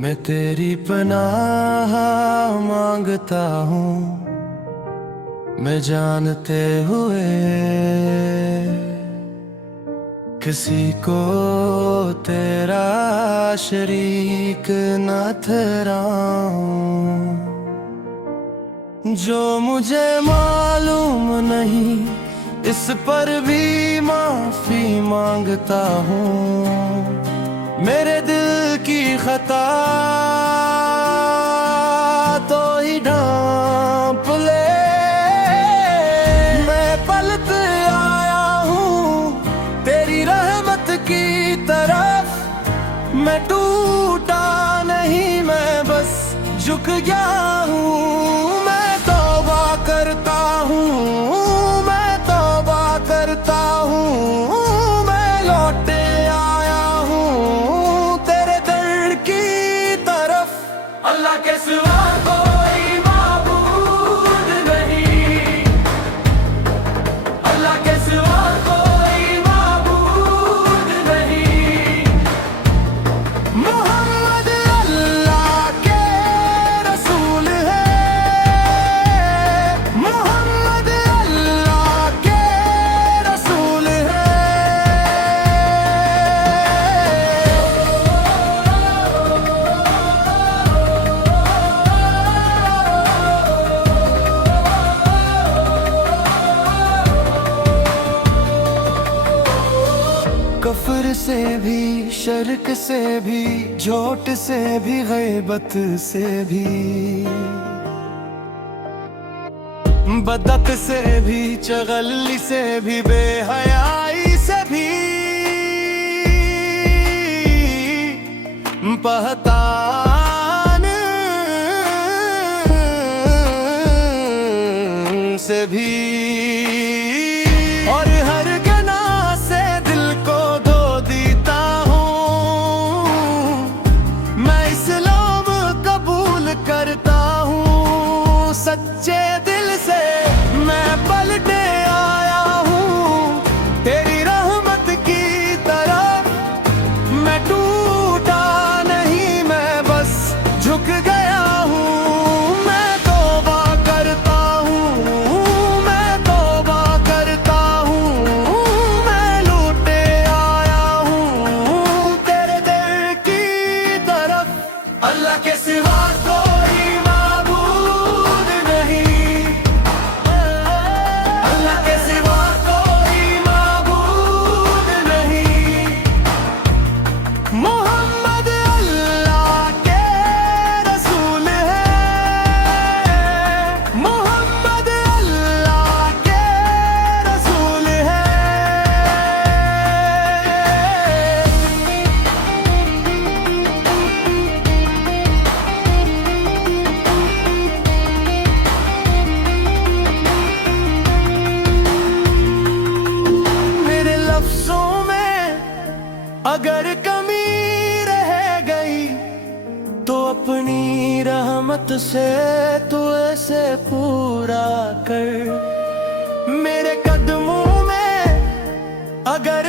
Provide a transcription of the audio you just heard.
मैं तेरी पनाह मांगता हूँ, मैं जानते हुए किसी को तेरा शरीक न ठहराऊं। जो मुझे मालूम नहीं इस पर भी माफी मांगता हूँ। मेरे दिल की खता तो ही ढांप ले। मैं पलट आया हूँ तेरी रहमत की तरफ। मैं टूटा नहीं, मैं बस झुक गया हूँ। मैं तौबा करता हूँ, मैं तौबा करता हूँ। मैं लौटे आया हूँ तेरे दर की तरफ। अल्लाह के सिवा कोई माबूद नहीं, अल्लाह के सिवा कोई माबूद नहीं। मोहम्मद अल्लाह के रसूल है, मोहम्मद अल्लाह के रसूल है। कफर से भी, शर्क से भी, झोट से भी, गैबत से भी, बदत से भी, चगली से भी, बेहयाई से भी, पहतान से भी, और हर गुनाह से दिल को धो देता हूँ। मैं इस्लाम कबूल करता हूँ सच्चे दिल से। मैं पलटे आया हूँ तेरी रहमत की तरफ। मैं टूटा नहीं, मैं बस झुक गया हूँ। मैं तौबा करता हूँ, मैं तौबा करता हूँ। मैं लौटे आया हूँ तेरे दर की तरफ। अल्लाह के सिवा कोई माबूद नहीं, अल्लाह के सिवा कोई माबूद नहीं। मोहम्मद अल्लाह के रसूल है, मोहम्मद अल्लाह के रसूल है। मेरे लफ्जों में अगर कमी रह गई तो अपनी रहमत से तू ऐसे पूरा कर। मेरे कदमों में अगर